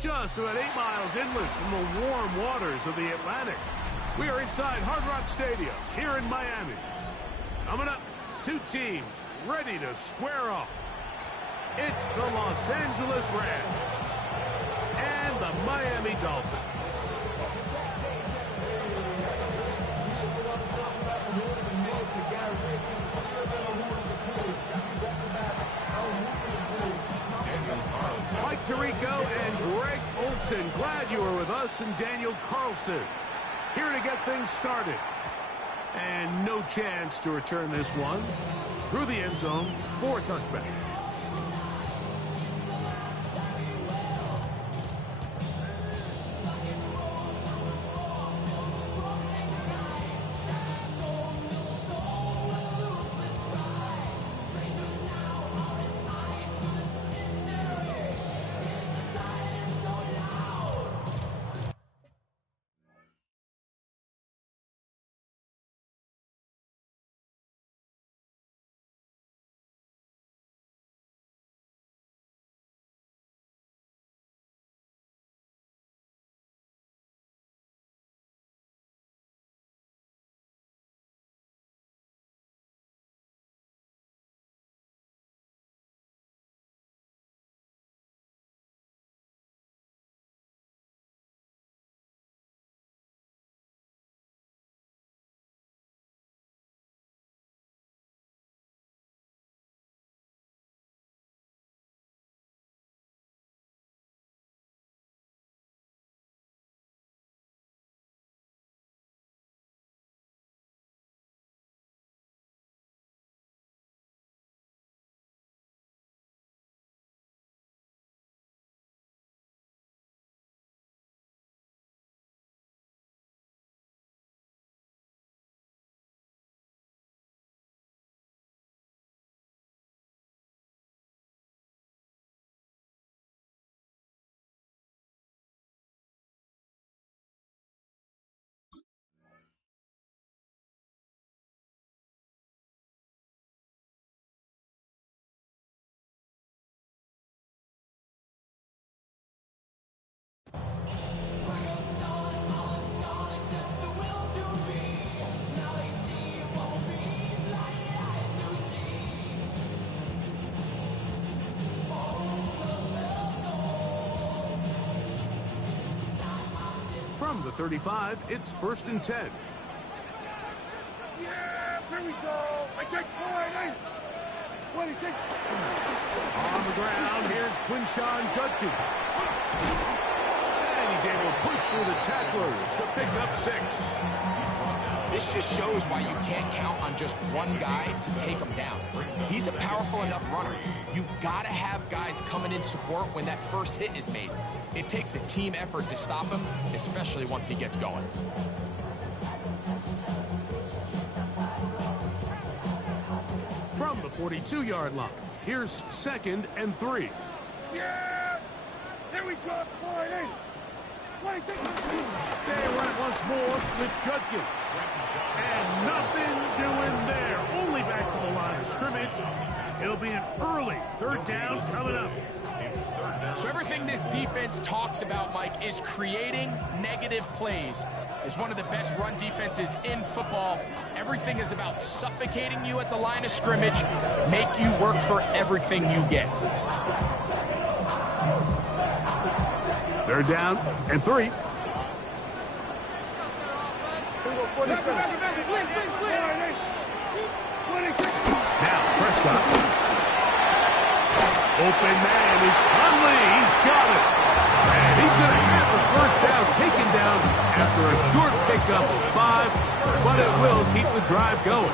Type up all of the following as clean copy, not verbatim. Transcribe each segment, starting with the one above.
Just about 8 miles inland from the warm waters of the Atlantic. We are inside Hard Rock Stadium here in Miami. Coming up, two teams ready to square off. It's the Los Angeles Rams and the Miami Dolphins. Mike Tirico and Greg Olson, glad you were with us, and Daniel Carlson here to get things started. And no chance to return this one through the end zone for a touchback. From the 35, it's 1st and 10. Yeah, here we go. I take point. What is it? On the ground, here's Quinshawn Judkins. And he's able to push through the tacklers to pick up 6. This just shows why you can't count on just one guy to take him down. He's a powerful enough runner. You gotta have guys coming in support when that first hit is made. It takes a team effort to stop him, especially once he gets going. From the 42-yard line, here's 2nd and 3. Yeah, here we go. Point. What is it? They run it once more with Judkins. And nothing doing there. Only back to the line of scrimmage. It'll be an early 3rd down coming up. So everything this defense talks about, Mike, is creating negative plays. As one of the best run defenses in football, everything is about suffocating you at the line of scrimmage, make you work for everything you get. 3rd down and 3. Now Prescott. Open man is Conley. He's got it. And he's going to have the 1st down taken down after a short pickup of 5, but it will keep the drive going.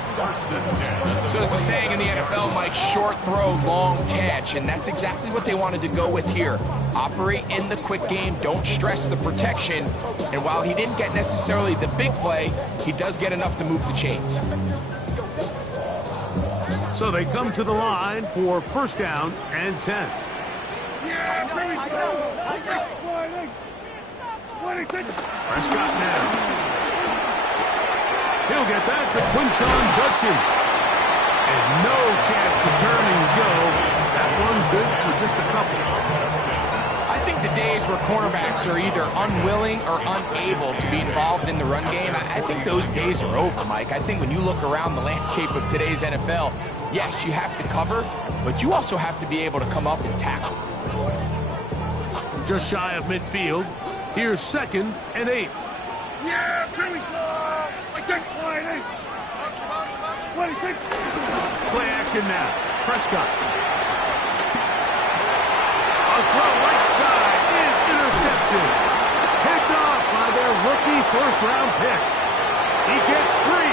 So there's a saying in the NFL, Mike, short throw, long catch, and that's exactly what they wanted to go with here. Operate in the quick game, don't stress the protection, and while he didn't get necessarily the big play, he does get enough to move the chains. So they come to the line for 1st down and 10. Yeah, here we go. Prescott now. He'll get that to Quinshawn Judkins. And no chance to turn and go. That one good for just a couple. I think think the days where cornerbacks are either unwilling or unable to be involved in the run game, I think those days are over, Mike. I think when you look around the landscape of today's NFL, yes, you have to cover, but you also have to be able to come up and tackle. Just shy of midfield. Here's 2nd and 8. Yeah, here we go. I take wide 8. 26. Play action now. Prescott. A throw right side is intercepted. Picked off by their rookie first-round pick. He gets 3.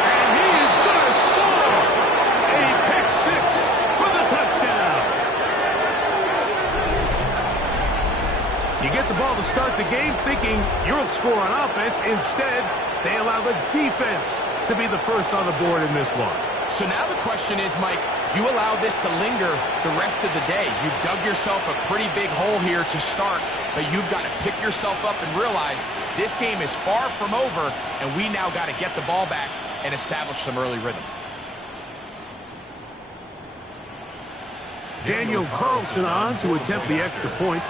And he is going to score. A pick 6 for the touchdown. You get the ball to start the game thinking you'll score on offense. Instead, they allow the defense to be the first on the board in this one. So now the question is, Mike, do you allow this to linger the rest of the day? You've dug yourself a pretty big hole here to start, but you've got to pick yourself up and realize this game is far from over, and we now got to get the ball back and establish some early rhythm. Daniel Carlson on to attempt the extra point.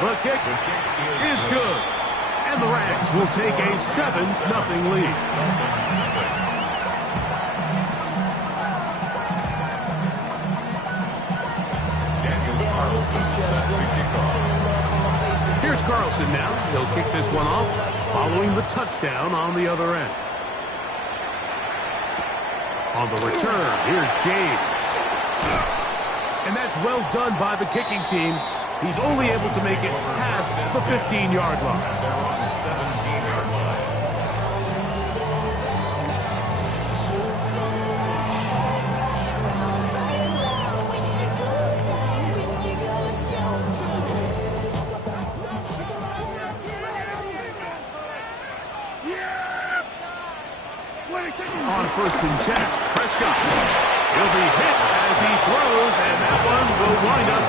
The kick is good. And the Rams will take a 7-0 lead. Here's Carlson now. He'll kick this one off, following the touchdown on the other end. On the return, here's James. And that's well done by the kicking team. He's only able to make it past the 15-yard line. On 1st and 10, Prescott. He'll be hit as he throws, and that one will wind up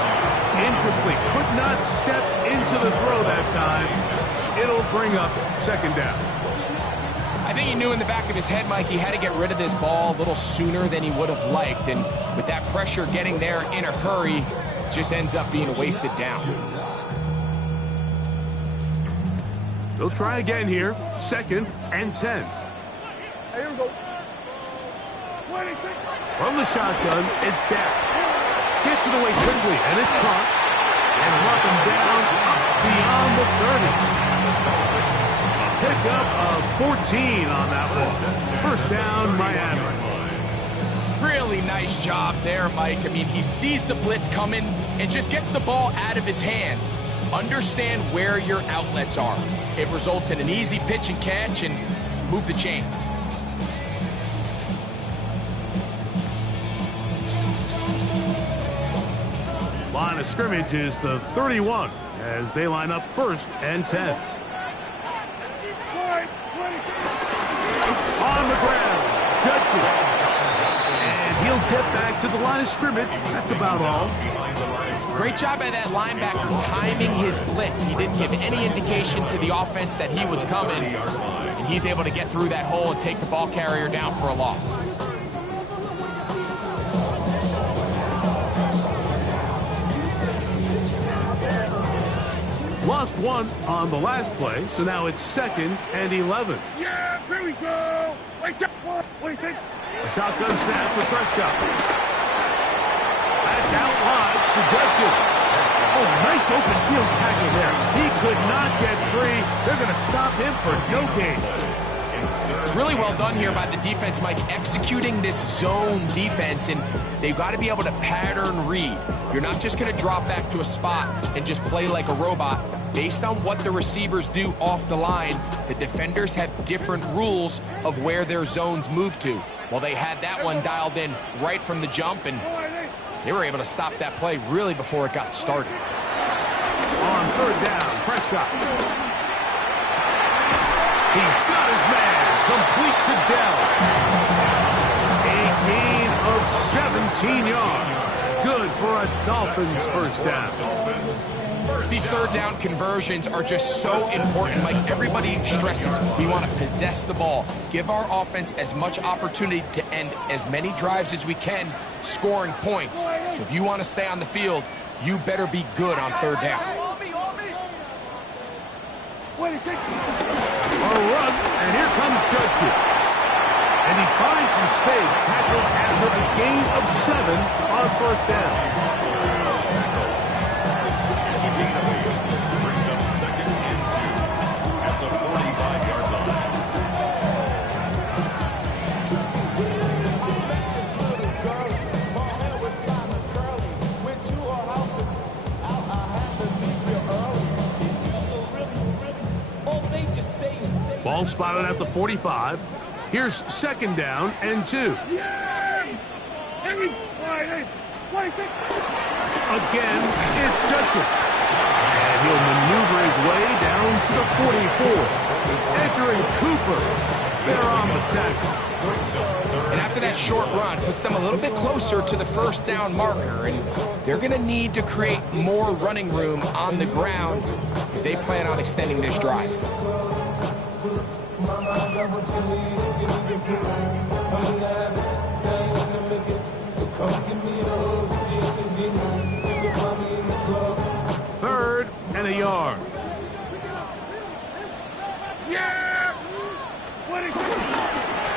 incomplete. Could not step into the throw that time. It'll bring up 2nd down. I think he knew in the back of his head, Mike, he had to get rid of this ball a little sooner than he would have liked. And with that pressure getting there in a hurry, it just ends up being a wasted down. They'll try again here. 2nd and 10. Here we go. 26. From the shotgun, it's Dak. Gets it away quickly, and it's caught. And brought them down beyond the 30. A pickup of 14 on that one. 1st down, Miami. Really nice job there, Mike. I mean, he sees the blitz coming and just gets the ball out of his hands. Understand where your outlets are. It results in an easy pitch and catch and move the chains. Line of scrimmage is the 31 as they line up 1st and 10. On the ground, Judkins. And he'll get back to the line of scrimmage. That's about all. Great job by that linebacker timing his blitz. He didn't give any indication to the offense that he was coming. And he's able to get through that hole and take the ball carrier down for a loss. Lost one on the last play, so now it's 2nd and 11. Yeah, here we go. Wait, what do you think? A shotgun snap for Prescott. That's out wide to Judkins. Oh, nice open field tackle there. He could not get free. They're going to stop him for no gain. Really well done here by the defense, Mike, executing this zone defense, and they've got to be able to pattern read. You're not just going to drop back to a spot and just play like a robot. Based on what the receivers do off the line, the defenders have different rules of where their zones move to. Well, they had that one dialed in right from the jump, and they were able to stop that play really before it got started. On 3rd down, Prescott. He's got his man. Complete to Dell. A gain of 17 yards. good for a Dolphins first down. These third down conversions are just so important. Like everybody stresses, we want to possess the ball, give our offense as much opportunity to end as many drives as we can, scoring points. So if you want to stay on the field, you better be good on third down. A run, and here comes Judkins. And he finds some space, tackled after a gain of 7 on first down. Brings up second and 2 at the 45-yard line. Ball spotted at the 45. Here's second down and 2. Again, it's Judkins. And he'll maneuver his way down to the 44. Entering Cooper. They're on the tackle. And after that short run, puts them a little bit closer to the first down marker. And they're going to need to create more running room on the ground if they plan on extending this drive. Third and a yard.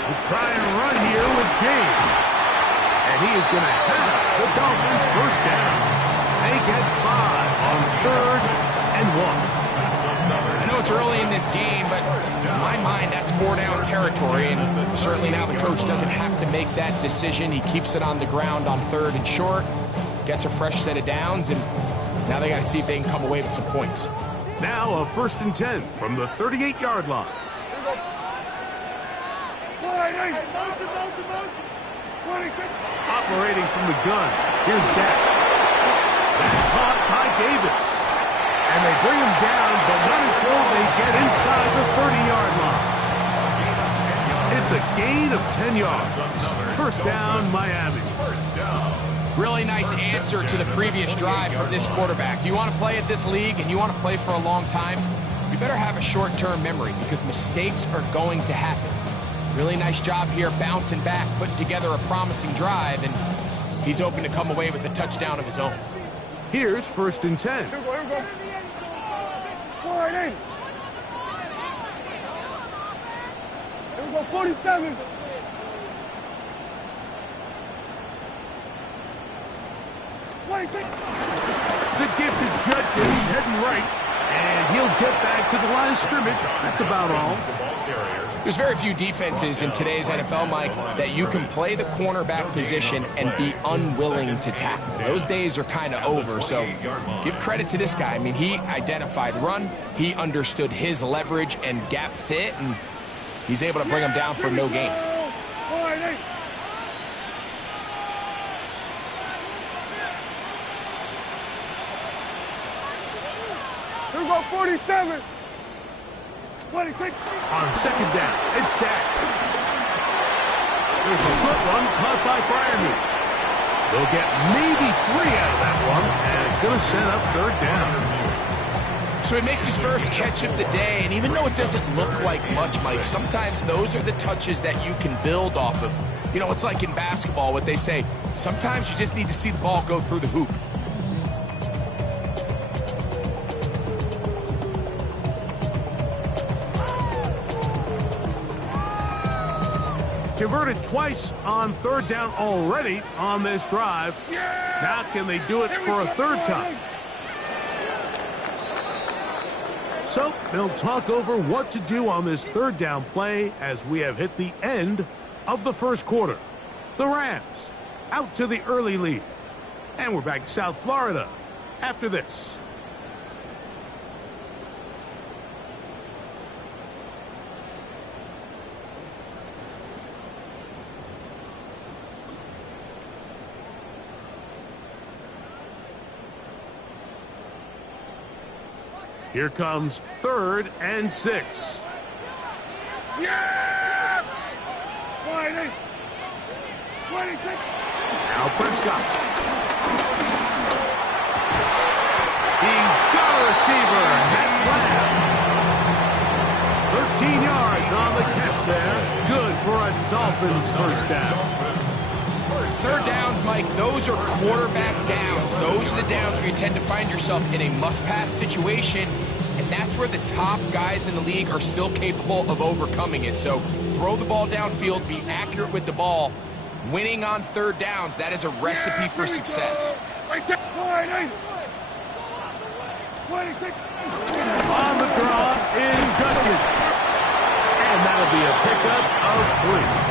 We'll try and run here with James. And he is going to have the Dolphins first down. They get 5 on third and 1. I know it's early in this game, but in my mind, that's 4-down territory, and certainly now the coach doesn't have to make that decision. He keeps it on the ground on third and short, gets a fresh set of downs, and now they got to see if they can come away with some points. Now a first and 10 from the 38-yard line. Operating from the gun, here's Dak. That's caught by Davis. And they bring him down, but not until they get inside the 30-yard line. It's a gain of 10 yards. First down, Miami. Really nice answer to the previous drive from this quarterback. You want to play at this league and you want to play for a long time, you better have a short-term memory because mistakes are going to happen. Really nice job here bouncing back, putting together a promising drive, and he's open to come away with a touchdown of his own. Here's first and 10. Here we go. 47. It's a gift to Judkins, heading right, and he'll get back to the line of scrimmage. That's about all. There's very few defenses in today's NFL, Mike, that you can play the cornerback position and be unwilling to tackle. Those days are kind of over, so give credit to this guy. I mean, he identified run, he understood his leverage and gap fit, and he's able to bring him down for no gain. Here we go, 47. On second down, it's Dak. There's a short one caught by Freiermuth. They'll get maybe 3 out of that one, and it's going to set up third down. So he makes his first catch of the day, and even though it doesn't look like much, Mike, sometimes those are the touches that you can build off of. You know, it's like in basketball, what they say, sometimes you just need to see the ball go through the hoop. Converted twice on third down already on this drive. Now can they do it for a third time? So they'll talk over what to do on this third down play as we have hit the end of the first quarter. The Rams out to the early lead. And we're back to South Florida after this. Here comes third and 6. Yeah! Now Prescott. on the catch there. Good for a Dolphins first down. Third downs, Mike, those are quarterback downs. Those are the downs where you tend to find yourself in a must-pass situation, and that's where the top guys in the league are still capable of overcoming it. So throw the ball downfield, be accurate with the ball. Winning on third downs, that is a recipe for success. On the draw is Judkins. And that'll be a pickup of 3.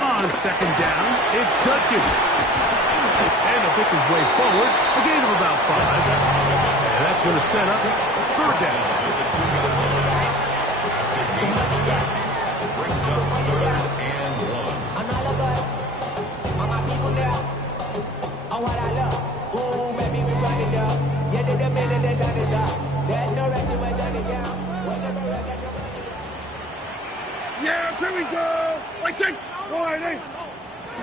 On second down, it's Judkins. And he'll pick his way forward, a gain of about 5. And that's going to set up third down. Brings up 3rd and 1. I'm all about all my people now. On what I love. Ooh, baby, we running up. Yeah, the minute the sun is up. There's no rest in my shutting down. Whatever, that's your money. Yeah, here we go. I take Friday. A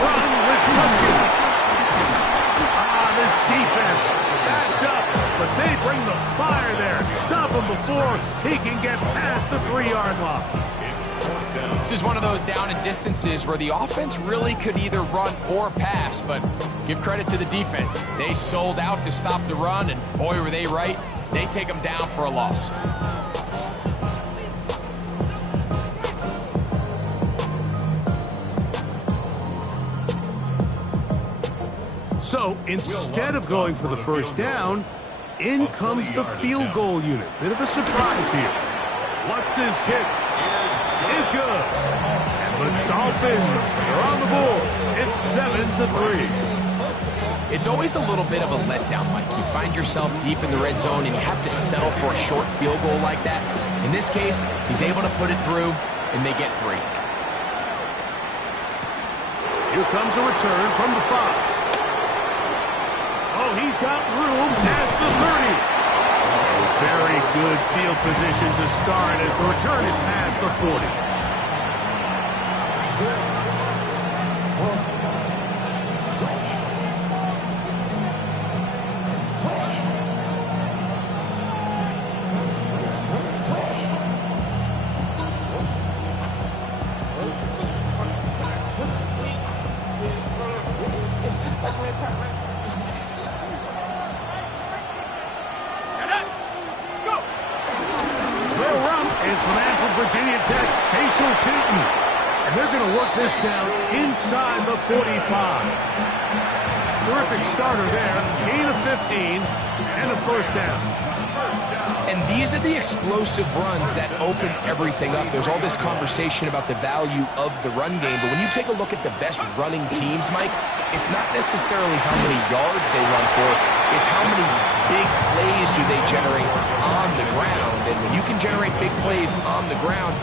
run with Judkins. This defense backed up, but they bring the fire there. Stop him before he can get past the 3-yard line. This is one of those down and distances where the offense really could either run or pass, but give credit to the defense. They sold out to stop the run, and boy, were they right. They take them down for a loss. So instead of going for the first down, in comes the field goal unit. Bit of a surprise here. What's his kick? Is good. And the Dolphins are on the board. It's 7-3. It's always a little bit of a letdown, Mike. You find yourself deep in the red zone and you have to settle for a short field goal like that. In this case, he's able to put it through, and they get 3. Here comes a return from the 5. Oh, he's got room past the 30. Very good field position to start as the return is past the 40. And they're going to work this down inside the 45. Terrific starter there. Gain of 15 and a first down. And these are the explosive runs that open everything up. There's all this conversation about the value of the run game, but when you take a look at the best running teams, Mike, it's not necessarily how many yards they run for, it's how many big plays do they generate on the ground. And when you can generate big plays on the ground,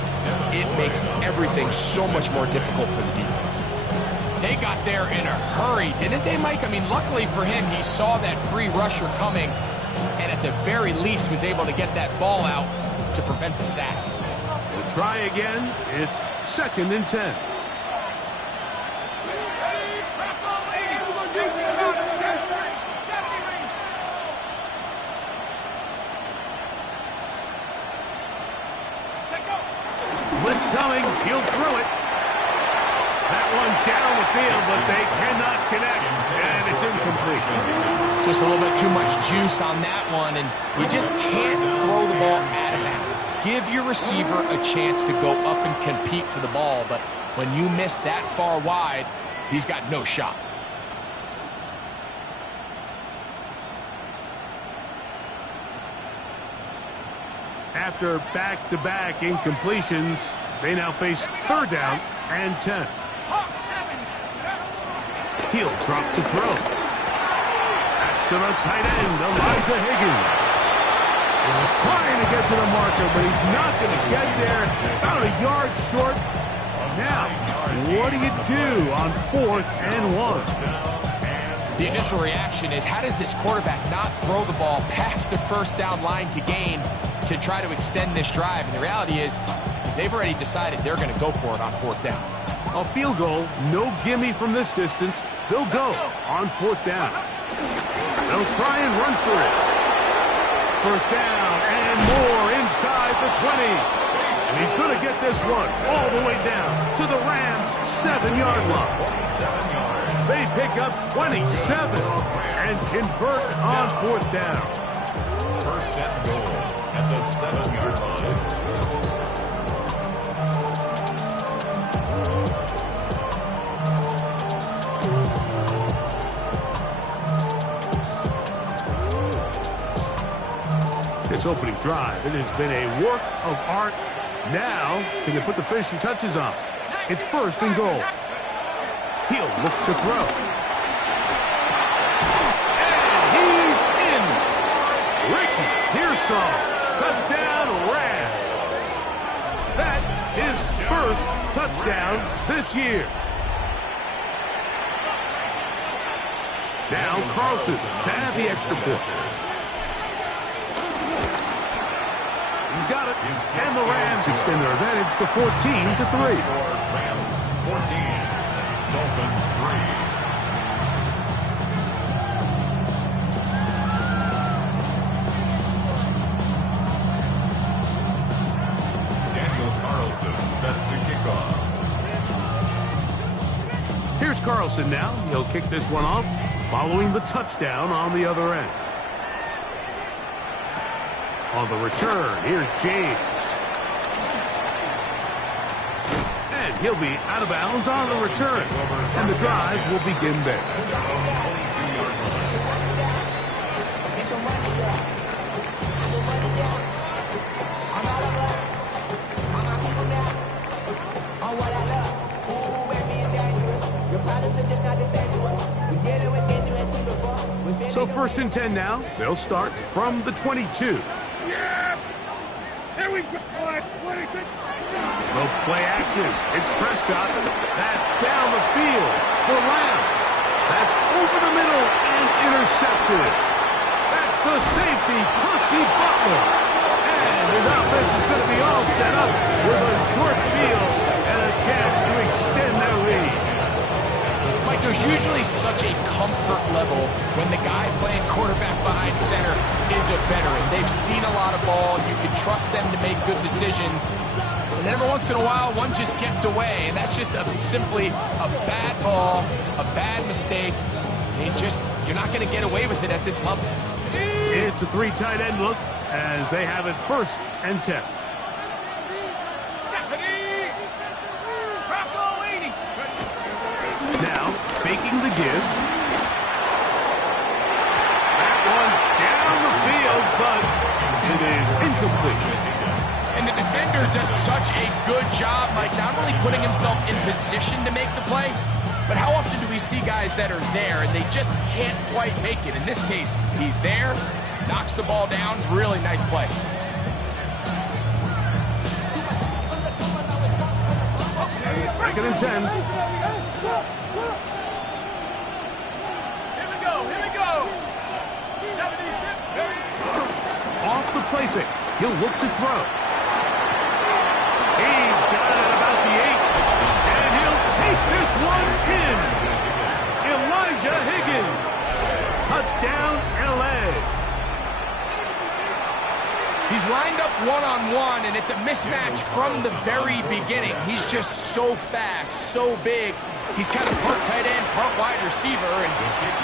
it makes everything so much more difficult for the defense. They got there in a hurry, didn't they, Mike? I mean, luckily for him, he saw that free rusher coming, and at the very least was able to get that ball out to prevent the sack. We'll try again. It's 2nd and 10. Blitz coming. He'll throw it. That one down the field, but they cannot connect, and it's incomplete. Just a little bit too much juice on that one, and you just can't throw the ball out of bounds. Give your receiver a chance to go up and compete for the ball, but when you miss that far wide, he's got no shot. After back-to-back incompletions, they now face 3rd down and 10. He'll drop to throw. That's to the tight end, Elijah Higgins. He's trying to get to the marker, but he's not going to get there. About a yard short. Now, what do you do on 4th and 1? The initial reaction is, how does this quarterback not throw the ball past the first down line to gain to try to extend this drive? And the reality is they've already decided they're going to go for it on 4th down. A field goal, no gimme from this distance. They'll go on 4th down. They'll try and run for it. First down and more inside the 20. And he's going to get this one all the way down to the Rams' 7-yard line. They pick up 27 and convert on 4th down. First and goal at the 7-yard line. This opening drive, it has been a work of art. Now, can they put the finishing touches on? It's 1st and goal. He'll look to throw. And he's in. Ricky Pearsall, touchdown Rams. That is first touchdown this year. Now Carlson to add the extra point. He's got it. And the Rams extend their advantage to 14-3. Rams 14, Dolphins 3. Set to kick off. Here's Carlson now. He'll kick this one off following the touchdown on the other end. On the return, here's James. And he'll be out of bounds on the return. And the drive will begin there. So 1st and 10 now. They'll start from the 22. Yeah! Here we go! No play action. It's Prescott. That's down the field for Lamb. That's over the middle and intercepted. That's the safety, Percy Butler. And his offense is going to be all set up with a short field and a chance to extend their lead. Mike, there's usually such a comfort level when the guy playing quarterback behind center is a veteran. They've seen a lot of ball. You can trust them to make good decisions. And then every once in a while, one just gets away. And that's just simply a bad ball, a bad mistake. You're not going to get away with it at this level. It's a 3 tight end look as they have it 1st and 10. Now, faking the give. That one down the field, but it is incomplete. And the defender does such a good job, Mike, not only putting himself in position to make the play, but how often do we see guys that are there and they just can't quite make it? In this case, he's there, knocks the ball down, really nice play. Second and 10. Off the play fake. He'll look to throw. He's got it at about the 8. And he'll take this one in. Elijah Higgins. Touchdown, L.A. He's lined up one-on-one, and it's a mismatch from the very beginning. He's just so fast, so big. He's kind of part tight end, part wide receiver, and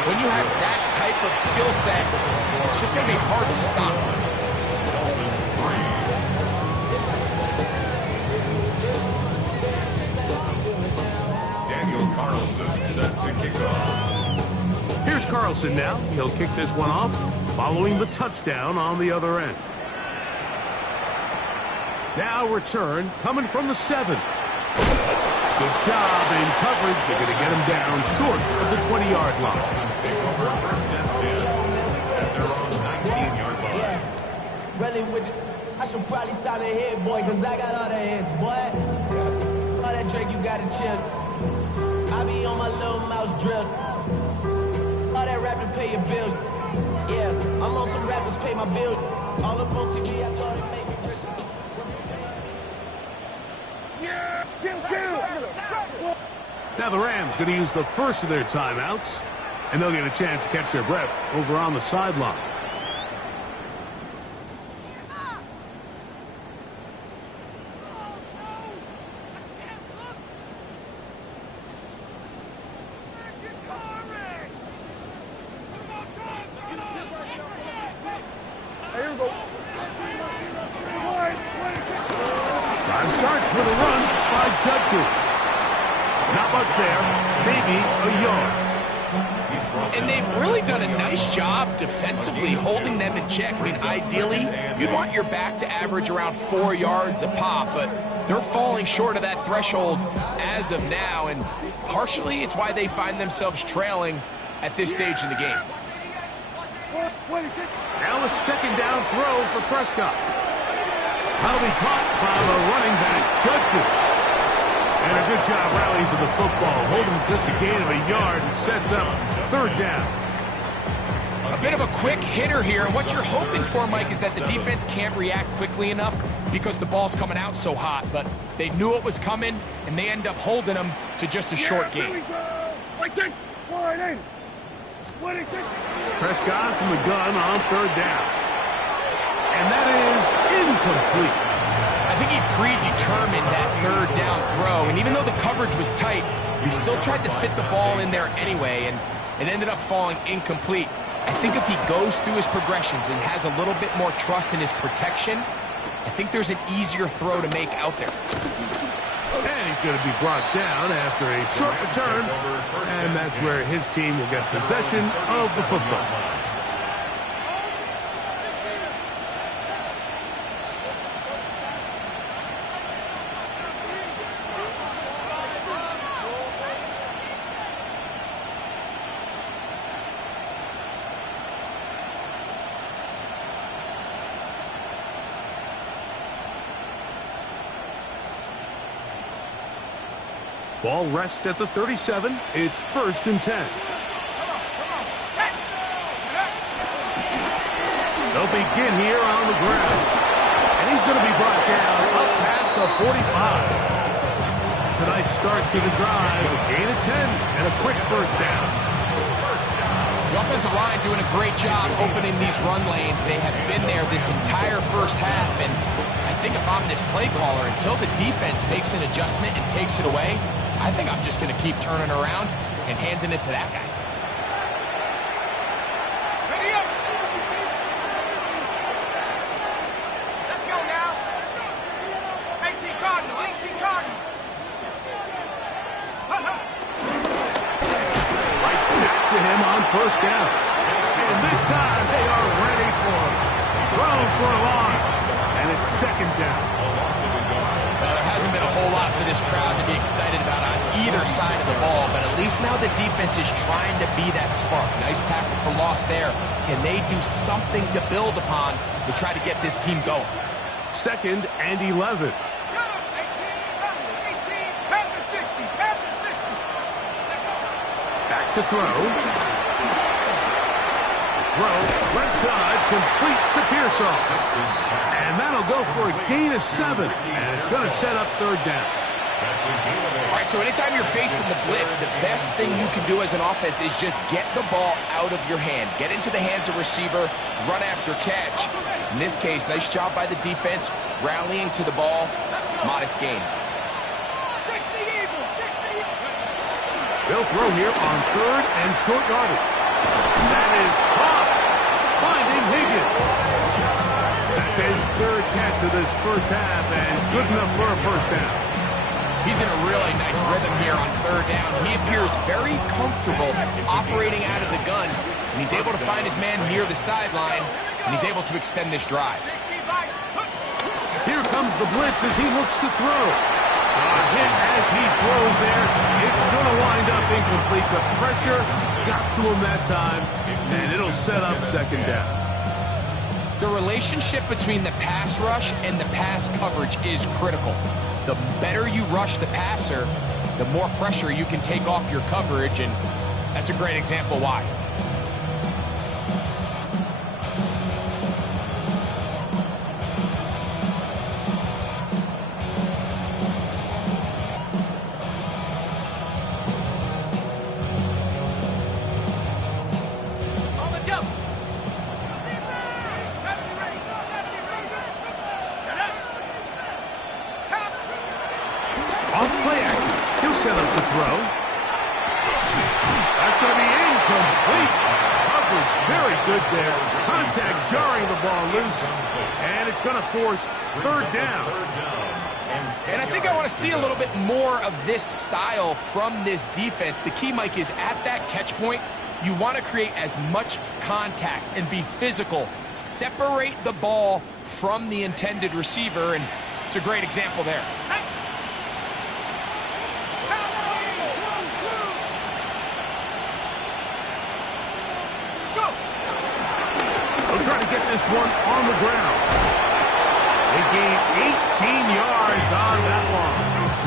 when you have that type of skill set, it's just going to be hard to stop. Daniel Carlson set to kick off. Here's Carlson now. He'll kick this one off following the touchdown on the other end. Now return coming from the 7. Good job in coverage. They're going to get him down short of the 20-yard line. Take over 1st and 10. Really with I should probably sign a hit, boy, cause I got all the hits, boy. All that drink, you gotta chill. I be on my little mouse drip. All that rap to pay your bills. Yeah, I'm on some rappers pay my bills. All the books TV, I thought it made me rich. Yeah! Kill! Now the Rams going to use the first of their timeouts, and they'll get a chance to catch their breath over on the sideline. Drive starts with a run by Judkins. Not much there, maybe a yard. And they've really done a nice job defensively holding them in check. I mean, ideally, you'd want your back to average around 4 yards a pop, but they're falling short of that threshold as of now, and partially it's why they find themselves trailing at this stage in the game. Now a second down throw for Prescott. That'll be caught by the running back, Judkins. And a good job rallying to the football, holding just a gain of a yard and sets up third down. A bit of a quick hitter here, and what you're hoping for, Mike, is that the defense can't react quickly enough because the ball's coming out so hot, but they knew it was coming, and they end up holding them to just a short gain. Prescott from the gun on third down. And that is incomplete. I think he predetermined that third down throw, and even though the coverage was tight, he still tried to fit the ball in there anyway, and it ended up falling incomplete. I think if he goes through his progressions and has a little bit more trust in his protection, I think there's an easier throw to make out there. And he's going to be brought down after a short return, and that's where his team will get possession of the football. Ball rests at the 37. It's 1st and 10. They'll begin here on the ground. And he's going to be brought down up past the 45. Tonight's start to the drive, a gain of 10 and a quick first down. The offensive line doing a great job opening these run lanes. They have been there this entire first half, and I think if I'm this play caller, until the defense makes an adjustment and takes it away, I think I'm just going to keep turning around and handing it to that guy. Ready up! Let's go now! 18 Cardinal, 18 Cardinal! Right back to him on first down. And this time they are ready for him. Thrown for a loss. And it's second down. There hasn't been a whole lot for this crowd to be excited about on either side of the ball, but at least now the defense is trying to be that spark. Nice tackle for loss there. Can they do something to build upon to try to get this team going? 2nd and 11. 18, 18, Panther 60, Panther 60. Back to throw. Throw, left side, complete to Pearsall. And that'll go for a gain of 7. And it's going to set up third down. All right, so anytime you're facing the blitz, the best thing you can do as an offense is just get the ball out of your hand. Get into the hands of receiver, run after catch. In this case, nice job by the defense, rallying to the ball, modest gain. 60 Eagles, 60 Eagles. They'll throw here on third and short yardage. That is caught, finding Higgins. That's his third catch of this first half, and good enough for a first down. He's in a really nice rhythm here on third down. He appears very comfortable operating out of the gun, and he's able to find his man near the sideline, and he's able to extend this drive. Here comes the blitz as he looks to throw. A hit as he throws there. It's going to wind up incomplete. The pressure got to him that time, and it'll set up second down. The relationship between the pass rush and the pass coverage is critical. The better you rush the passer, the more pressure you can take off your coverage, and that's a great example why. Off play action. He'll set up to throw. That's going to be incomplete. Coverage very good there. Contact jarring the ball loose. And it's going to force third down. And I think I want to see a little bit more of this style from this defense. The key, Mike, is at that catch point, you want to create as much contact and be physical. Separate the ball from the intended receiver, and it's a great example there. They'll try to get this one on the ground. They gain 18 yards on that one.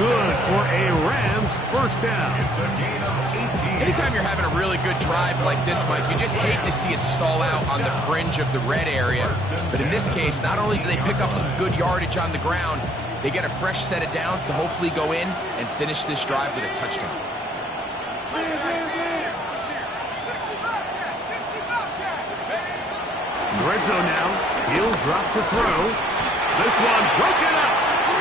Good for a Rams first down. It's a gain of 18. Anytime you're having a really good drive like this, Mike, you just hate to see it stall out on the fringe of the red area. But in this case, not only do they pick up some good yardage on the ground, they get a fresh set of downs to hopefully go in and finish this drive with a touchdown. Red zone now. He'll drop to throw. This one broken up.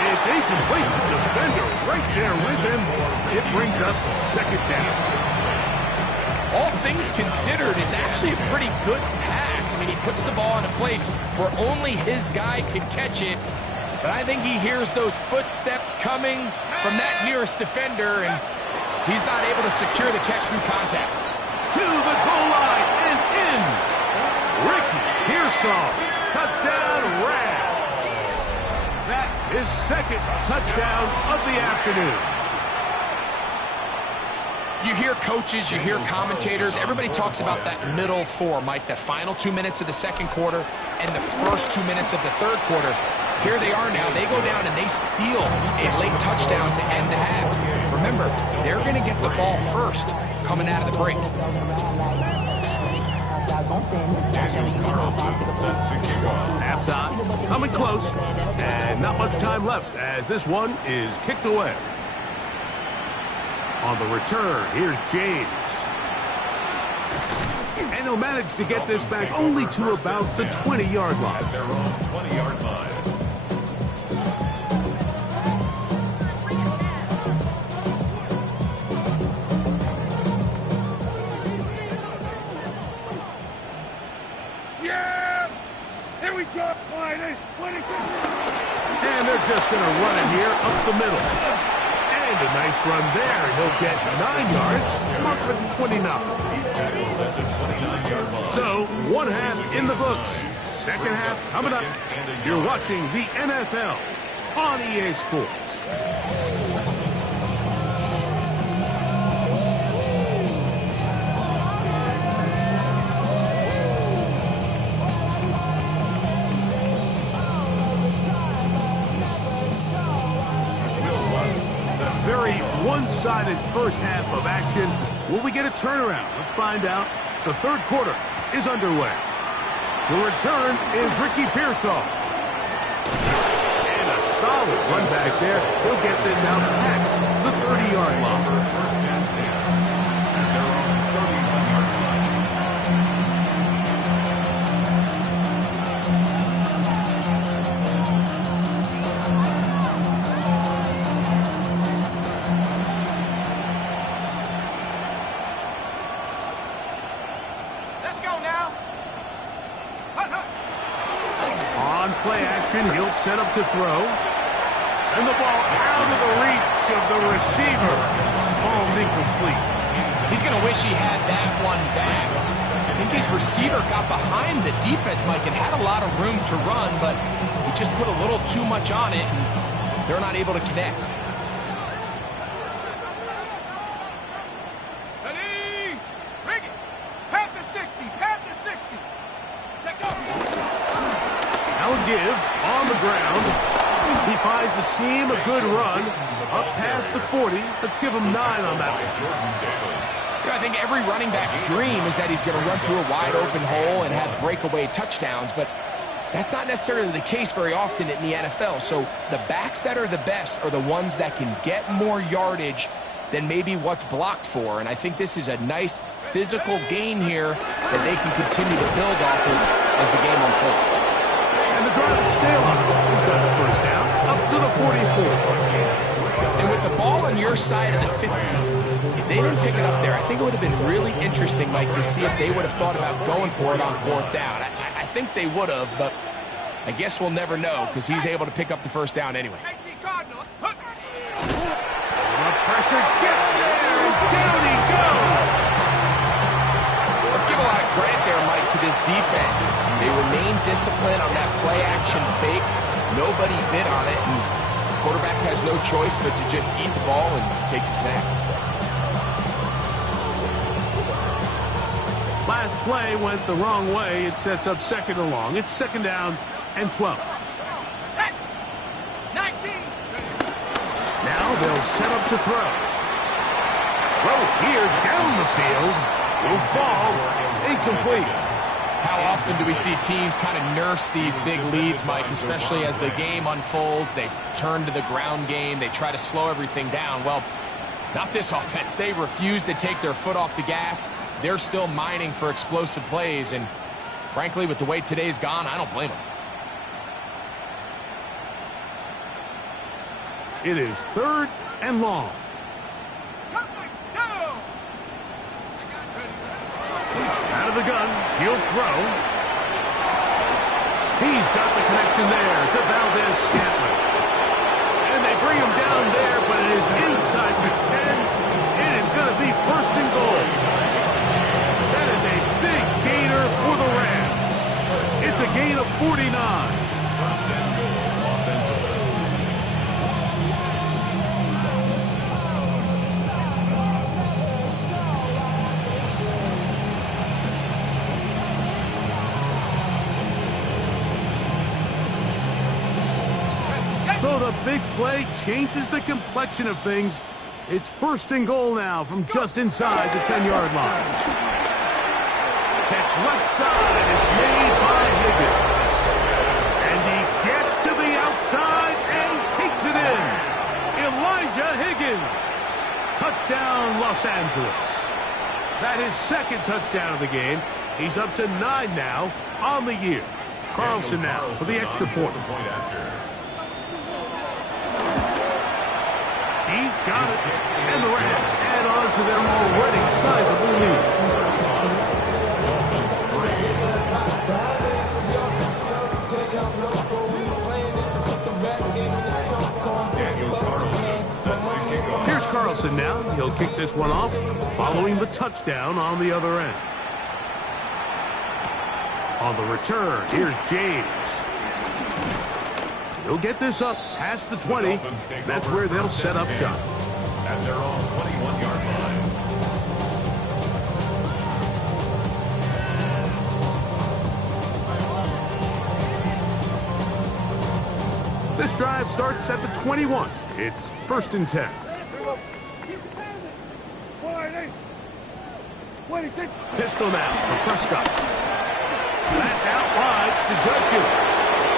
It's incomplete. Defender right there with him. It brings up second down. All things considered, it's actually a pretty good pass. I mean, he puts the ball in a place where only his guy can catch it. But I think he hears those footsteps coming from that nearest defender, and he's not able to secure the catch through contact. To the goal line and in. Ricky Pearsall. Touchdown, Rams. That is second touchdown of the afternoon. You hear coaches, you hear commentators, everybody talks about that middle four, Mike, the final 2 minutes of the second quarter and the first 2 minutes of the third quarter. Here they are now. They go down and they steal a late touchdown to end the half. Remember, they're going to get the ball first coming out of the break. Halftime, coming close, and not much time left as this one is kicked away. On the return, here's James. And he'll manage to get this back only to about the 20-yard line. At their own 20-yard line. Yeah! Here we go, Fridays. And they're just going to run it here up the middle. And a nice run there. He'll get 9 yards. Mark for the 29. He's tackled at the 29-yard line. So, one half in the books. Second half coming up. You're watching the NFL on EA Sports. Very one-sided first half of action. Will we get a turnaround? Let's find out. The third quarter is underway. The return is Ricky Pearsall. And a solid run back there. He'll get this out past the 30-yard line. First and 10. At their own 31-yard line. Let's go now. On play action, he'll set up to throw. And the ball out of the reach of the receiver. Falls incomplete. He's going to wish he had that one back. I think his receiver got behind the defense, Mike, and had a lot of room to run, but he just put a little too much on it, and they're not able to connect. Ready? Rig it. Pat the 60. Pat the 60. Check up. give on the ground. He finds a seam, a good run, up past the 40. Let's give him 9 on that one. I think every running back's dream is that he's going to run through a wide open hole and have breakaway touchdowns, but that's not necessarily the case very often in the NFL. So the backs that are the best are the ones that can get more yardage than maybe what's blocked for. And I think this is a nice physical gain here that they can continue to build off of as the game unfolds. And the drive is still up. He's got the first down, up to the 44. And with the ball on your side of the 50, if they didn't pick it up there, I think it would have been really interesting, Mike, to see if they would have thought about going for it on 4th down. I think they would have, but I guess we'll never know because he's able to pick up the first down anyway. Pressure gets there, and down he goes. Let's give a lot of credit there, Mike, to this defense. They remain disciplined on that play-action fake. Nobody bid on it, and the quarterback has no choice but to just eat the ball and take the snap. Last play went the wrong way. It sets up 2nd and long. It's 2nd down and 12. Now they'll set up to throw. Throw here down the field. Will fall. Incomplete. How often do we see teams kind of nurse these big leads, Mike, especially as the game unfolds? They turn to the ground game. They try to slow everything down. Well, not this offense. They refuse to take their foot off the gas. They're still mining for explosive plays. And frankly, with the way today's gone, I don't blame them. It is 3rd and long. Out of the gun, he'll throw. He's got the connection there to Valdez-Scantling. And they bring him down there, but it is inside the 10. It is going to be 1st and goal. That is a big gainer for the Rams. It's a gain of 49. 1st and goal, Los Angeles. So the big play changes the complexion of things. It's 1st and goal now from just inside the 10-yard line. Catch left side is made by Higgins. And he gets to the outside and takes it in. Elijah Higgins. Touchdown, Los Angeles. That is 2nd touchdown of the game. He's up to 9 now on the year. Carlson now for the extra point. He's got it, and the Rams add on to their already sizable lead. Here's Carlson now. He'll kick this one off, following the touchdown on the other end. On the return, here's James. He'll get this up past the 20. That's where they'll set up shop. At their own 21-yard line. This drive starts at the 21. It's 1st and 10. Pistol now for Prescott. That's out wide to Judkins.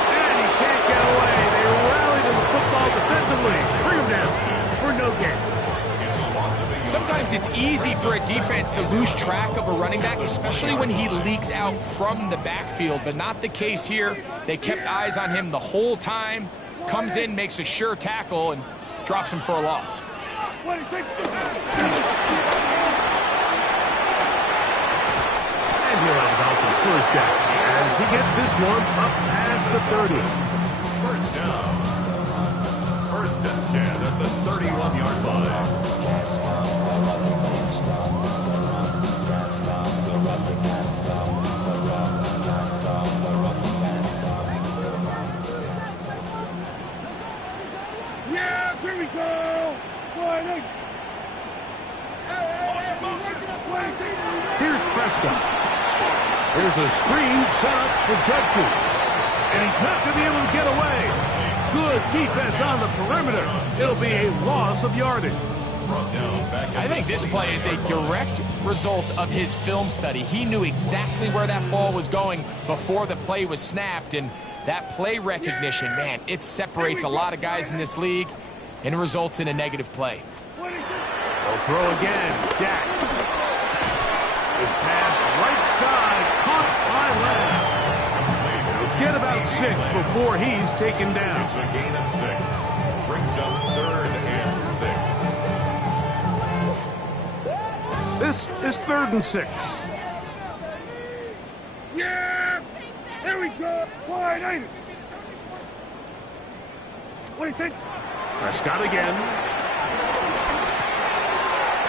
And he can't get away. They rally to the football defensively. Bring him down for no gain. Sometimes it's easy for a defense to lose track of a running back, especially when he leaks out from the backfield, but not the case here. They kept eyes on him the whole time. Comes in, makes a sure tackle, and drops him for a loss. And he'll have Dolphins first down as he gets this one up past the 30. 1st down. 1st and 10 at the 31-yard line. Yeah, here we go. Here's Prescott. There's a screen set up for Judkins. And he's not going to be able to get away. Good defense on the perimeter. It'll be a loss of yardage. I think this play is a direct result of his film study. He knew exactly where that ball was going before the play was snapped, and that play recognition, man, it separates a lot of guys in this league and results in a negative play. They'll throw again. Dak. This pass right side, caught by Lamb. He'll get about 6 before he's taken down. It's a gain of 6. Brings up 3rd and 6. This is 3rd and 6. Yeah! Here we go! Wide, ain't it? What do you think? Prescott again.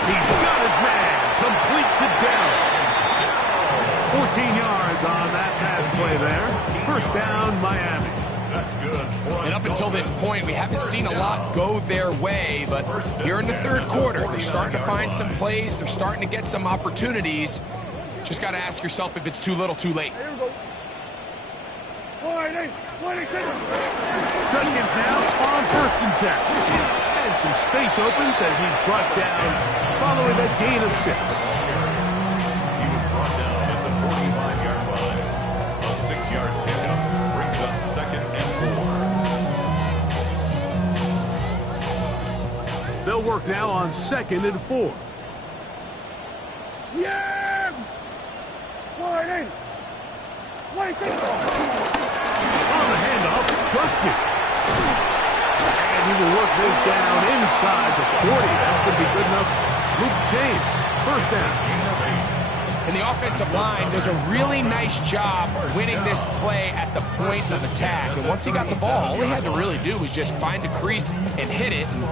He's got his man. Complete to Dell. 14 yards on that pass play there. First down, Miami. That's good. And up until this point, we haven't seen a lot go their way, but here in the 3rd quarter, they're starting to find some plays. They're starting to get some opportunities. Just got to ask yourself if it's too little, too late. Here we go. Wide, ain't it? What do you think? Judkins now on 1st and 10. And some space opens as he's brought down following a gain of 6. He was brought down at the 45-yard line. A 6-yard pickup brings up 2nd and 4. They'll work now on 2nd and 4. Yeah! Wide, ain't it? What do you think? On the handoff, Judkins. And he will work this down inside the 40. That's going to be good enough. Move James. First down. And the offensive line does a really nice job winning this play at the point of attack. And once he got the ball, all he had to really do was just find a crease and hit it. And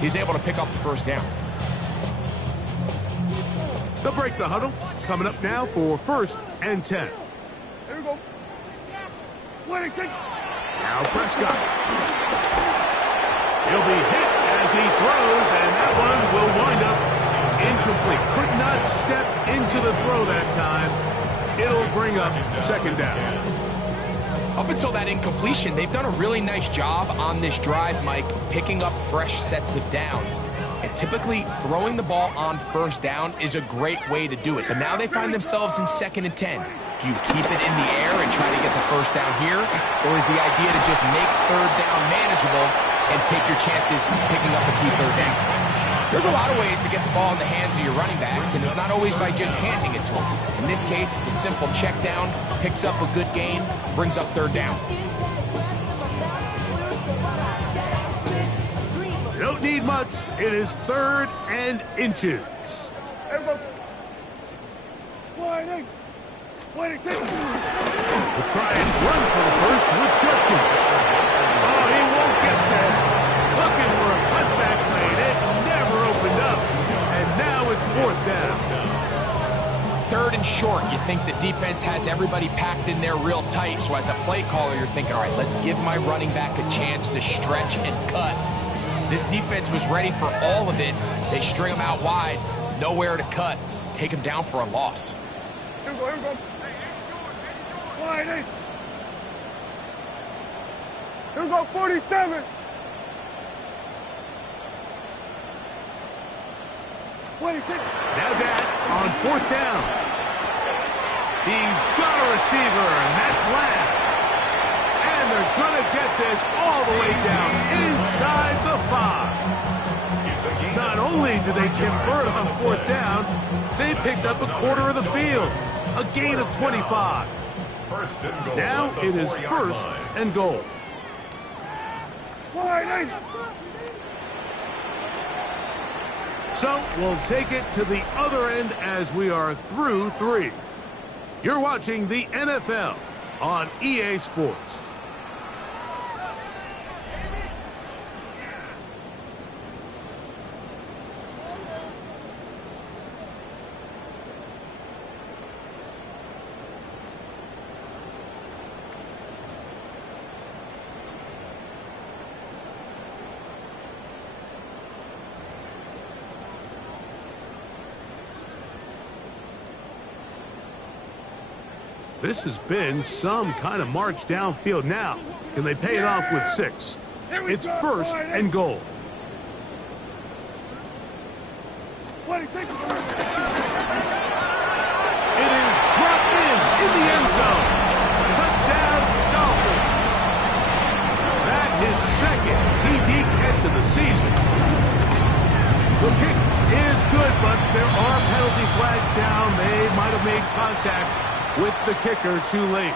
he's able to pick up the first down. They'll break the huddle. Coming up now for 1st and 10. Here we go. What do you think? Now Prescott. He'll be hit as he throws, and that one will wind up incomplete. Could not step into the throw that time. It'll bring up 2nd down. Up until that incompletion, they've done a really nice job on this drive, Mike, picking up fresh sets of downs. And typically, throwing the ball on 1st down is a great way to do it. But now they find themselves in 2nd and 10. Do you keep it in the air and try to get the 1st down here? Or is the idea to just make 3rd down manageable and take your chances picking up a key 3rd down? There's a lot of ways to get the ball in the hands of your running backs, and it's not always by just handing it to them. In this case, it's a simple check down, picks up a good gain, brings up 3rd down. Don't need much. It is 3rd and inches. Here we go. Wide, ain't it? What do you think? We'll try and run for the 1st with Judkins. Oh, he won't get there. Looking for a cutback lane. It never opened up. And now it's 4th down. 3rd and short. You think the defense has everybody packed in there real tight. So as a play caller, you're thinking, all right, let's give my running back a chance to stretch and cut. This defense was ready for all of it. They string them out wide. Nowhere to cut. Take them down for a loss. Here we go, here we go. Wide, ain't it? Here we go, 47. What do you think? Now that on 4th down. He's got a receiver, and that's Lamb. And they're going to get this all the way down inside the 5. Not only do they convert on 4th down, they picked up a quarter of the field. A gain of 25. Now it is 1st and goal. Wide, ain't it? So we'll take it to the other end as we are through 3. You're watching the NFL on EA Sports. This has been some kind of march downfield. Now, can they pay it off with 6? It's first and goal. 20, take it. It is brought in the end zone. Touchdown, Dolphins. That is second TD catch of the season. The kick is good, but there are penalty flags down. They might have made contact with the kicker too late.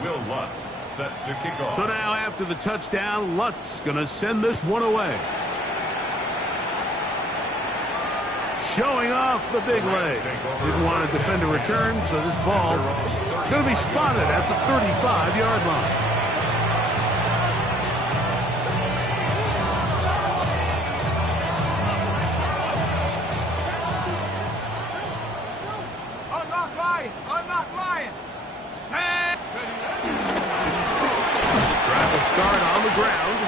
Will Lutz set to kick off. So now after the touchdown, Lutz going to send this one away. Showing off the big leg. Didn't want to defend a return, so this ball going to be spotted at the 35-yard line. Unlock line. Set. Travel start on the ground.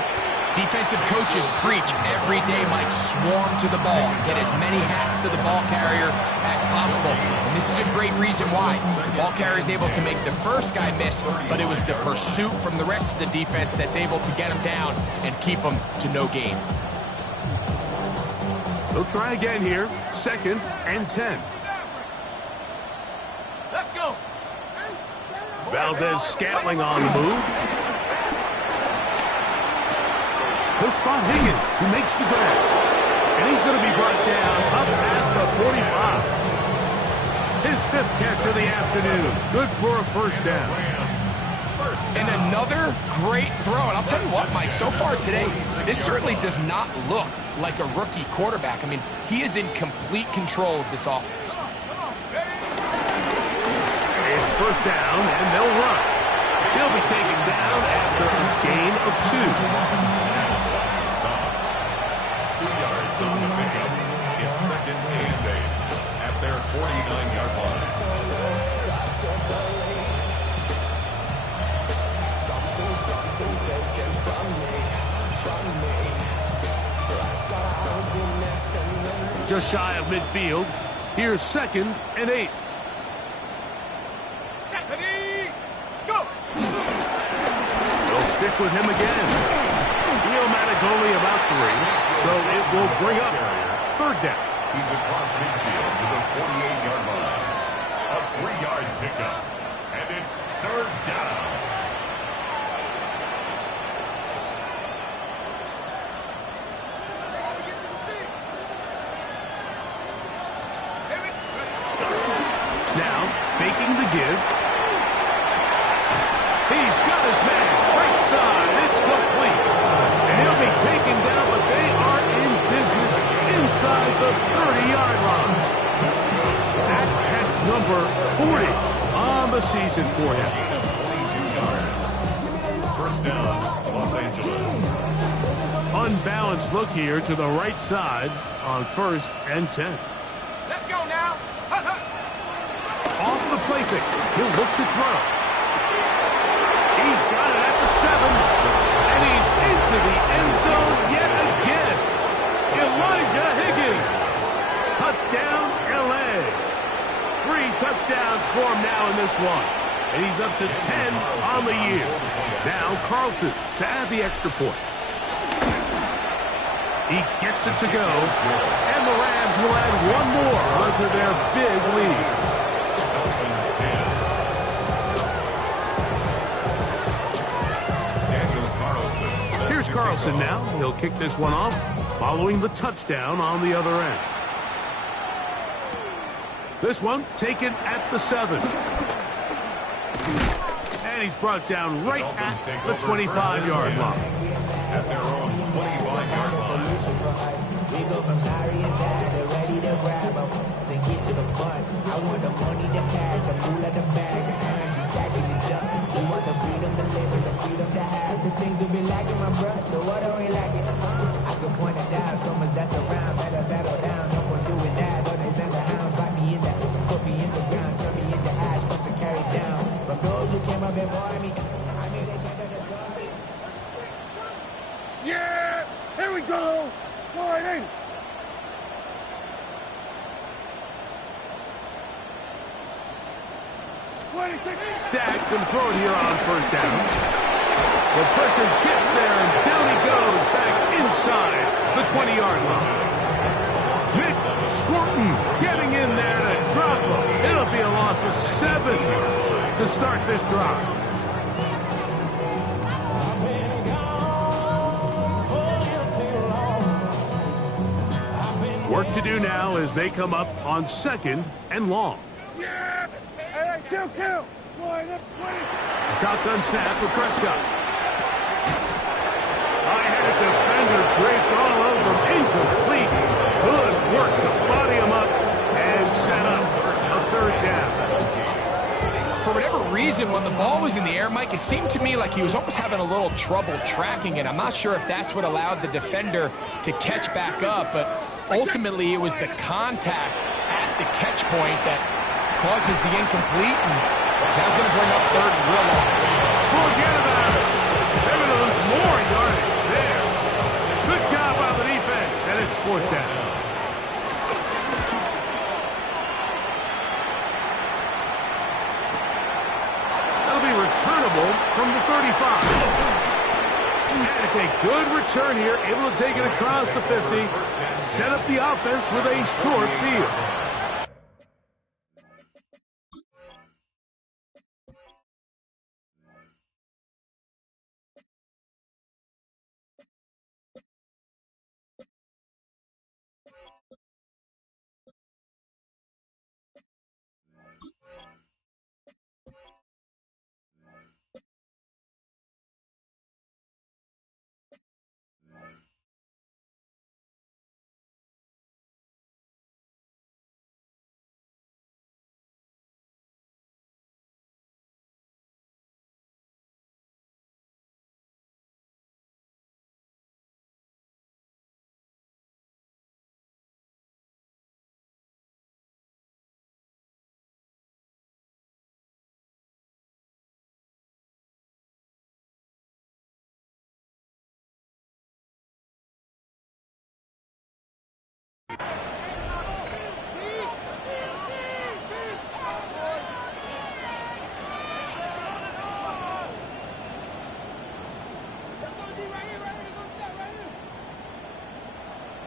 Defensive coaches preach every day, Mike, swarm to the ball. Get as many hats to the ball carrier as possible. And this is a great reason why. The ball carrier is able to make the first guy miss, but it was the pursuit from the rest of the defense that's able to get him down and keep him to no gain. They'll try again here. 2nd and 10. Let's go. Valdez-Scantling on the move. He'll spot Higgins, who makes the grab. And he's going to be brought down up past the 45. His 5th catch of the afternoon. Good for a first down. And another great throw. And I'll tell you what, Mike, so far today, this certainly does not look like a rookie quarterback. I mean, he is in complete control of this offense. It's first down, and they'll run. He'll be taken down after a gain of 2. 2 yards on the pickup. It's 2nd and 8 at their 49-yard line. Just shy of midfield. Here's 2nd and 8. Go. They'll stick with him again. He'll manage only about 3, so it will bring up 3rd down. He's across midfield to the 48-yard line. A 3-yard pickup. And it's 3rd down. Now, faking the give. He's got his man. Right side. It's complete. And he'll be taken down, but they are in business inside the 30-yard line. That catch number 40 on the season for him. 22 yards. First down, Los Angeles. Unbalanced look here to the right side on 1st and 10. Let's go now. Off the play fake. He'll look to throw. He's got it at the 7. And he's into the end zone yet again. Elijah Higgins. Touchdown, L.A. 3 touchdowns for him now in this one. And he's up to 10 on the year. Now Carlson to add the extra point. He gets it to go. And the Rams will add one more onto their big lead. Here's Carlson now. He'll kick this one off, following the touchdown on the other end. This one taken at the 7. And he's brought down right at the 25-yard line. At their own 25-yard line. We go from sorry inside to ready to grab them. Then get to the fun. I want the money, the cash, the food at the bag, the currency stacking it up. We want the freedom to live and the freedom to have. The things we be lacking, my bruh, so what are we lacking? I can point it down, so much that's around. Better settle down, no more doing that. Or they send the hounds, bite me in that. Put me in the ground, turn me into ash, put to carry down. From those who came up before me, I knew they changed the story. Yeah. Here we go. Wide, ain't it? Dak going to throw it here on first down. The pressure gets there, and down he goes back inside the 20-yard line. Nick Scorton getting in there to drop him. It'll be a loss of 7 to start this drive. Work to do now as they come up on 2nd and long. Yeah! Hey, kill! Line up, 20. A shotgun snap for Prescott. High-headed defender draped all over him. Incomplete. Good work to body him up and set up a 3rd down. For whatever reason, when the ball was in the air, Mike, it seemed to me like he was almost having a little trouble tracking it. I'm not sure if that's what allowed the defender to catch back up, but ultimately it was the contact at the catch point that causes the incomplete, and that's going to bring up 3rd and real long. Forget about it. They're going to lose more yardage there. Good job by the defense, and it's 4th down. That'll be returnable from the 35. And it's a good return here, able to take it across the 50, set up the offense with a short field.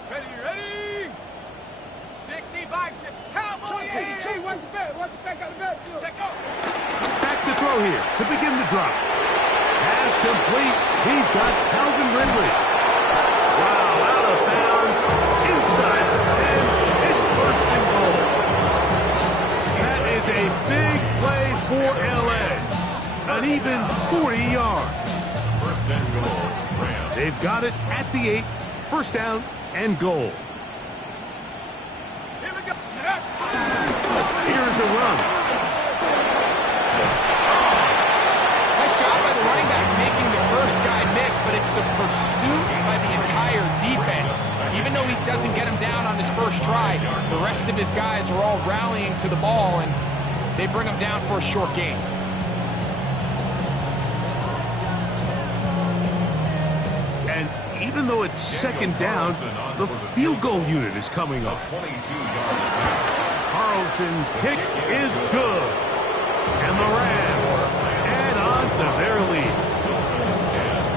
Ready? 60 bicep. Cowboy! Hey, watch the back. Watch the back out the back. Check out. Back to throw here to begin the drive. Pass complete. He's got Calvin Ridley. Wow, out of bounds. Inside the 10. It's 1st and goal. That is a big play for LA. An even 40 yards. 1st and goal. Rams. They've got it at the 8. 1st down and goal. Here we go. Here's a run. Nice job by the running back making the first guy miss, but it's the pursuit by the entire defense. Even though he doesn't get him down on his first try, the rest of his guys are all rallying to the ball, and they bring him down for a short gain. And even though it's 2nd down, the field goal unit is coming up. 22-yard Carlson's kick is good. And the Rams add on to their lead.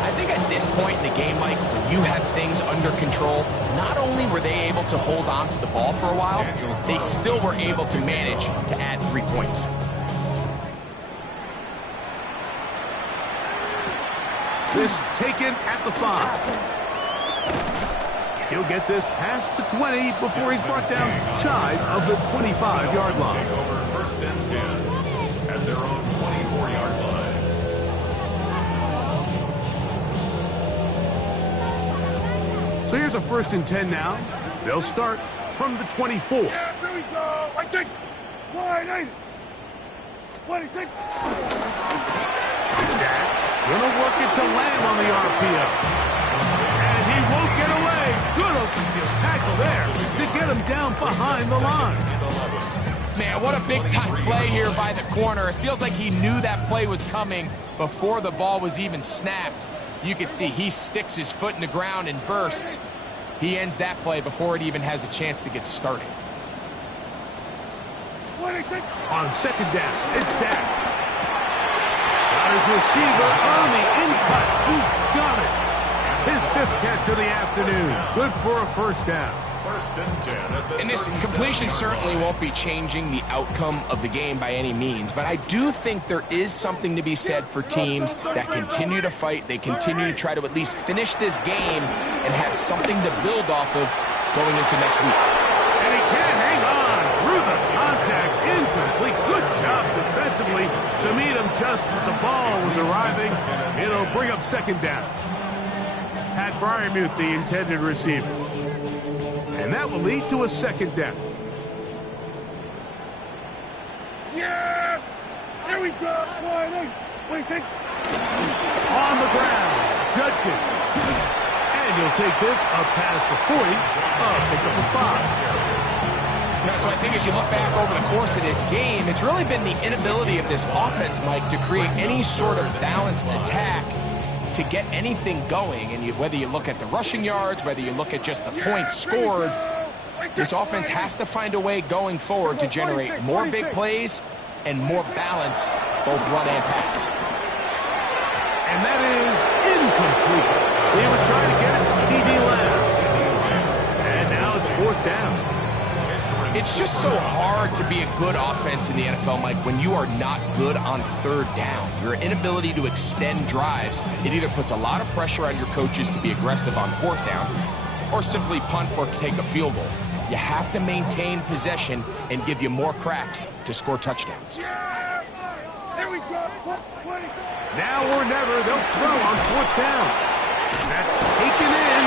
I think at this point in the game, Mike, when you have things under control, not only were they able to hold on to the ball for a while, they still were able to manage to add 3 points. This taken at the 5. He'll get this past the 20 before he's brought down shy of the 25-yard line. Take over 1st and 10 at their own 24-yard line. So here's a 1st and 10 now. They'll start from the 24. Yeah, here we go. I think. Wide, ain't it? 26. Dak gonna work it to Lamb on the RPO. And he won't get away. Good open field tackle there to get him down behind the line. Man, what a big-time play here by the corner. It feels like he knew that play was coming before the ball was even snapped. You can see he sticks his foot in the ground and bursts. He ends that play before it even has a chance to get started. On second down, it's Dak. Got his receiver on the in-cut. He's got it. His 5th catch of the afternoon. Good for a first down. First and 10 at the And this 37 completion certainly won't be changing the outcome of the game by any means, but I do think there is something to be said for teams that continue to fight. They continue to try to at least finish this game and have something to build off of going into next week. And he can't hang on through the contact. Incomplete. Good job defensively to meet him just as the ball was arriving. It'll bring up second down. Pat Fryermuth, the intended receiver. And that will lead to a second down. Yeah! There we go! What do you think? On the ground, Judkins. And he'll take this up past the 40, pick up a 5. So I think as you look back over the course of this game, it's really been the inability of this offense, Mike, to create any sort of balanced attack to get anything going. And whether you look at the rushing yards, whether you look at just the points scored, this offense has to find a way going forward to generate more big plays and more balance, both run and pass. And that is incomplete. He was trying to get it to CD Lamb. And now it's 4th down. It's just so hard to be a good offense in the NFL, Mike, when you are not good on 3rd down. Your inability to extend drives, it either puts a lot of pressure on your coaches to be aggressive on 4th down or simply punt or take a field goal. You have to maintain possession and give you more cracks to score touchdowns. There we go! Now or never, they'll throw on 4th down. That's taken in.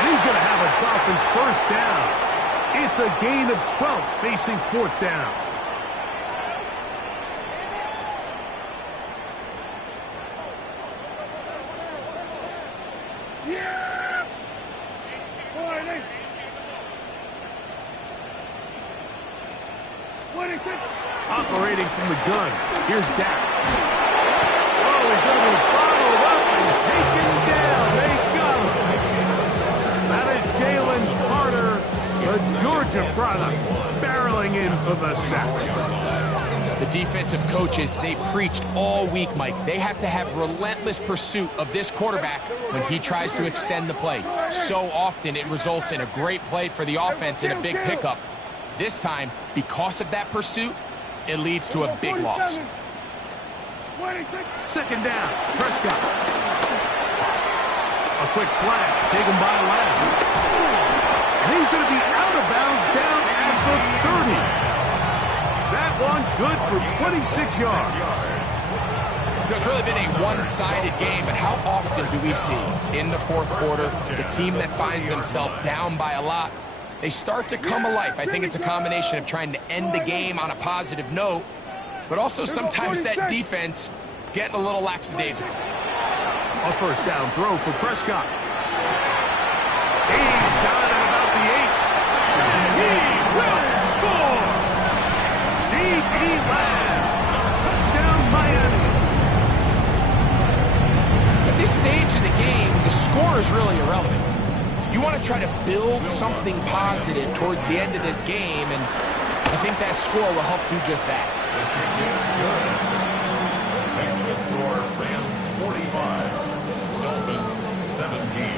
And he's going to have a Dolphins first down. It's a gain of 12 facing 4th down. Yeah! What do you think? Operating from the gun. Here's Dak. Oh, he's going to be followed up and taken down. They got him. That is Jalen Carter, the Georgia product, barreling in for the sack. The defensive coaches, they preached all week, Mike. They have to have relentless pursuit of this quarterback when he tries to extend the play. So often it results in a great play for the offense and a big pickup. This time, because of that pursuit, it leads to a big loss. Second down, Prescott. A quick slant, taken by Lamb. And he's going to be out of bounds down at the 30. That one good for 26 yards. It's really been a one-sided game, but how often do we see in the 4th quarter the team that finds themselves down by a lot, they start to come alive? I think it's a combination of trying to end the game on a positive note, but also sometimes that defense getting a little lackadaisical. A first down throw for Prescott. He's got it about the 8. And he will score! C.D. Lamb. Touchdown Miami. At this stage of the game, the score is really irrelevant. You want to try to build something positive towards the end of this game, and I think that score will help do just that. Makes the score Rams 45, Dolphins 17.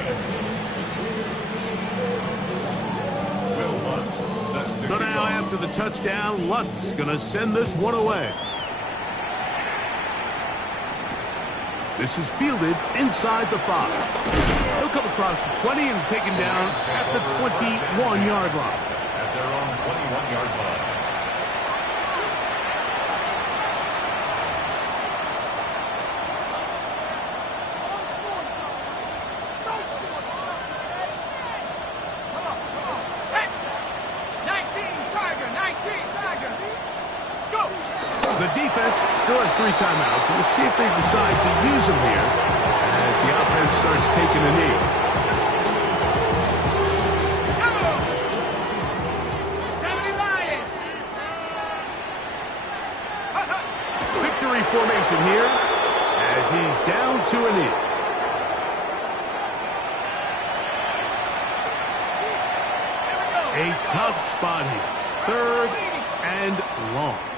Will Lutz set to So kick now off. after the touchdown, Lutz going to send this one away. This is fielded inside the 5. He'll come across the 20 and taken down at the 21-yard line. At their own 21-yard line. The defense still has 3 timeouts. We'll see if they decide to use them here as the offense starts taking a knee. Victory formation here as he's down to a knee. A tough spot here. 3rd and long.